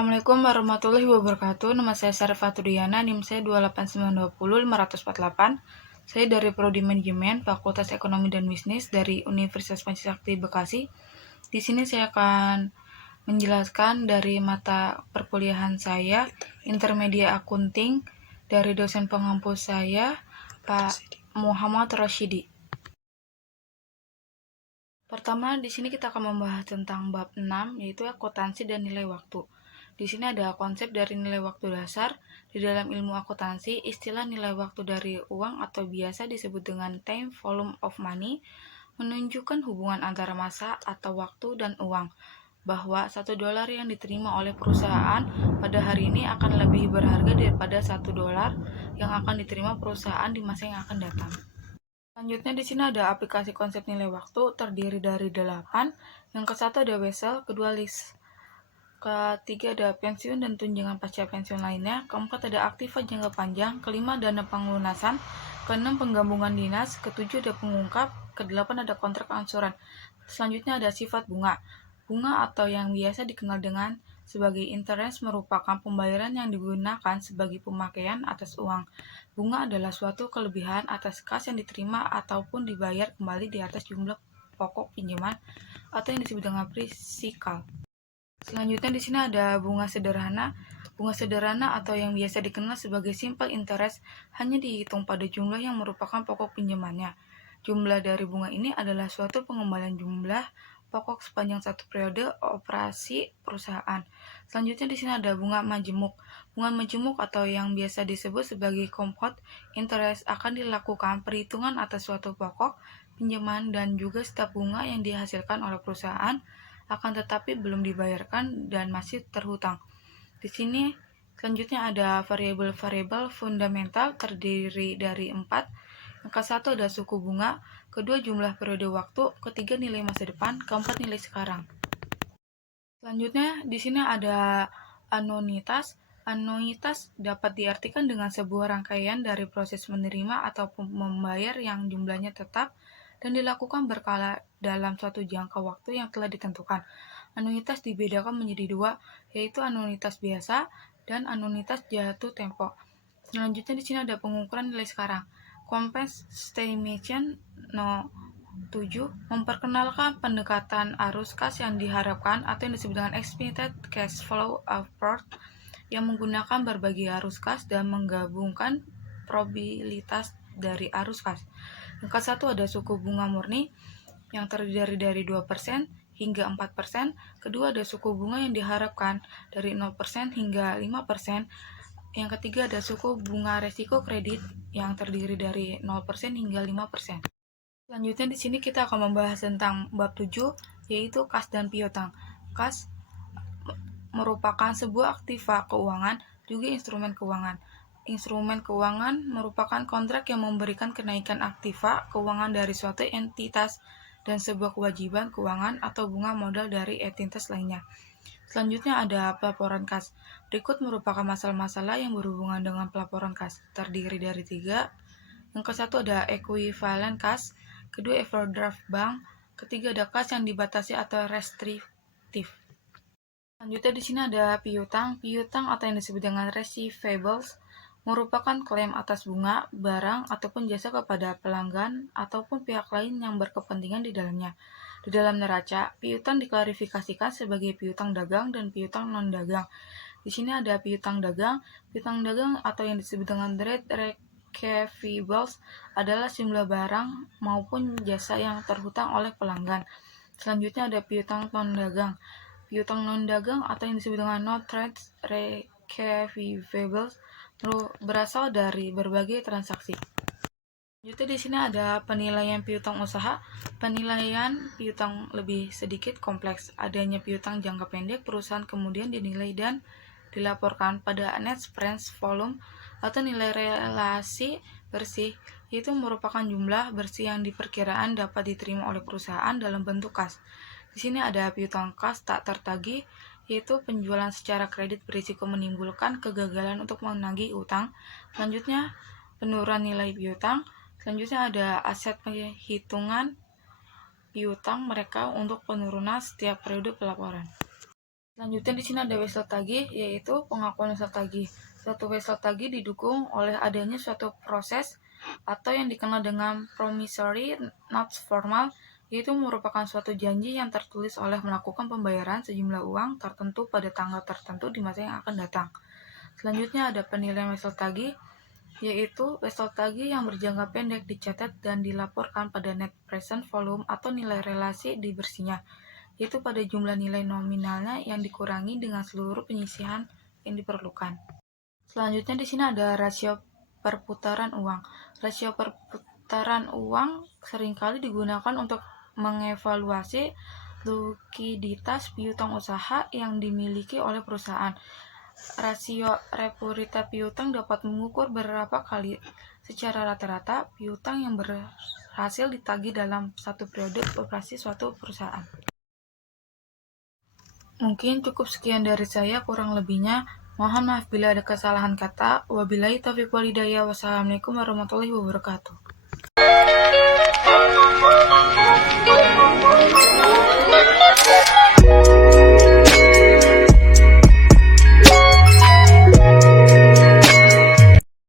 Assalamualaikum warahmatullahi wabarakatuh. Nama saya Sarif Fatudiyana, NIM saya 28920 548. Saya dari Prodi Manajemen, Fakultas Ekonomi dan Bisnis dari Universitas Pancasakti Bekasi. Di sini saya akan menjelaskan dari mata perkuliahan saya, Intermedia Akunting, dari dosen pengampu saya, Pak Muhammad Rashidi. Pertama, di sini kita akan membahas tentang bab 6, yaitu akuntansi dan nilai waktu. Di sini ada konsep dari nilai waktu dasar. Di dalam ilmu akuntansi, istilah nilai waktu dari uang atau biasa disebut dengan time volume of money, menunjukkan hubungan antara masa atau waktu dan uang, bahwa $1 yang diterima oleh perusahaan pada hari ini akan lebih berharga daripada $1 yang akan diterima perusahaan di masa yang akan datang. Selanjutnya di sini ada aplikasi konsep nilai waktu terdiri dari 8. Yang ke-1 ada wesel, kedua list, ketiga ada pensiun dan tunjangan pasca pensiun lainnya, keempat ada aktiva jangka panjang, kelima dana pengelunasan, keenam penggabungan dinas, ketujuh ada pengungkap, kedelapan ada kontrak angsuran. Selanjutnya ada sifat bunga. Bunga atau yang biasa dikenal dengan sebagai interest merupakan pembayaran yang digunakan sebagai pemakaian atas uang. Bunga adalah suatu kelebihan atas kas yang diterima ataupun dibayar kembali di atas jumlah pokok pinjaman atau yang disebut dengan prisikal. Selanjutnya di sini ada bunga sederhana. Bunga sederhana atau yang biasa dikenal sebagai simple interest hanya dihitung pada jumlah yang merupakan pokok pinjamannya. Jumlah dari bunga ini adalah suatu pengembalian jumlah pokok sepanjang satu periode operasi perusahaan. Selanjutnya di sini ada bunga majemuk. Bunga majemuk atau yang biasa disebut sebagai compound interest akan dilakukan perhitungan atas suatu pokok pinjaman dan juga setiap bunga yang dihasilkan oleh perusahaan akan tetapi belum dibayarkan dan masih terhutang. Di sini selanjutnya ada variabel-variabel fundamental terdiri dari 4. Yang ke-1 ada suku bunga, kedua jumlah periode waktu, ketiga nilai masa depan, keempat nilai sekarang. Selanjutnya di sini ada anuitas. Anuitas dapat diartikan dengan sebuah rangkaian dari proses menerima ataupun membayar yang jumlahnya tetap dan dilakukan berkala dalam suatu jangka waktu yang telah ditentukan. Anuitas dibedakan menjadi 2, yaitu anuitas biasa dan anuitas jatuh tempo. Selanjutnya di sini ada pengukuran nilai sekarang. Compense estimation no 7 memperkenalkan pendekatan arus kas yang diharapkan atau yang disebut dengan expected cash flow approach yang menggunakan berbagai arus kas dan menggabungkan probabilitas dari arus kas. Yang ke-1 ada suku bunga murni yang terdiri dari 2% hingga 4%. Kedua ada suku bunga yang diharapkan dari 0% hingga 5%. Yang ketiga ada suku bunga resiko kredit yang terdiri dari 0% hingga 5%. Selanjutnya di sini kita akan membahas tentang bab 7 yaitu kas dan piutang. Kas merupakan sebuah aktiva keuangan, juga instrumen keuangan. Instrumen keuangan merupakan kontrak yang memberikan kenaikan aktiva keuangan dari suatu entitas dan sebuah kewajiban keuangan atau bunga modal dari entitas lainnya. Selanjutnya ada pelaporan kas. Berikut merupakan masalah-masalah yang berhubungan dengan pelaporan kas. Terdiri dari 3. Yang ke-1 ada equivalent kas, kedua overdraft bank, ketiga ada kas yang dibatasi atau restriktif. Selanjutnya di sini ada piutang. Piutang atau yang disebut dengan receivables merupakan klaim atas bunga, barang, ataupun jasa kepada pelanggan ataupun pihak lain yang berkepentingan di dalamnya. Di dalam neraca, piutang diklarifikasikan sebagai piutang dagang dan piutang non-dagang. Di sini ada piutang dagang. Piutang dagang atau yang disebut dengan trade receivables adalah jumlah barang maupun jasa yang terhutang oleh pelanggan. Selanjutnya ada piutang non-dagang. Piutang non-dagang atau yang disebut dengan non-trade receivables berasal dari berbagai transaksi. Selanjutnya di sini ada penilaian piutang usaha. Penilaian piutang lebih sedikit kompleks. Adanya piutang jangka pendek, perusahaan kemudian dinilai dan dilaporkan pada net present volume atau nilai relasi bersih, yaitu merupakan jumlah bersih yang diperkiraan dapat diterima oleh perusahaan dalam bentuk kas. Di sini ada piutang kas tak tertagih, yaitu penjualan secara kredit berisiko menimbulkan kegagalan untuk menagih utang. Selanjutnya penurunan nilai piutang. Selanjutnya ada aset perhitungan piutang mereka untuk penurunan setiap periode pelaporan. Selanjutnya di sini ada wesel tagih, yaitu pengakuan wesel tagih. Suatu wesel tagih didukung oleh adanya suatu proses atau yang dikenal dengan promissory notes formal, yaitu merupakan suatu janji yang tertulis oleh melakukan pembayaran sejumlah uang tertentu pada tanggal tertentu di masa yang akan datang. Selanjutnya ada penilaian wesel tagih, yaitu wesel tagih yang berjangka pendek dicatat dan dilaporkan pada net present volume atau nilai relasi dibersihnya, yaitu pada jumlah nilai nominalnya yang dikurangi dengan seluruh penyisihan yang diperlukan. Selanjutnya di sini ada rasio perputaran uang. Rasio perputaran uang seringkali digunakan untuk mengevaluasi likuiditas piutang usaha yang dimiliki oleh perusahaan. Rasio repurita piutang dapat mengukur berapa kali secara rata-rata piutang yang berhasil ditagih dalam satu periode operasi suatu perusahaan. Mungkin cukup sekian dari saya, kurang lebihnya mohon maaf bila ada kesalahan kata. Wabillahi taufiq walhidayah. Wassalamualaikum warahmatullahi wabarakatuh.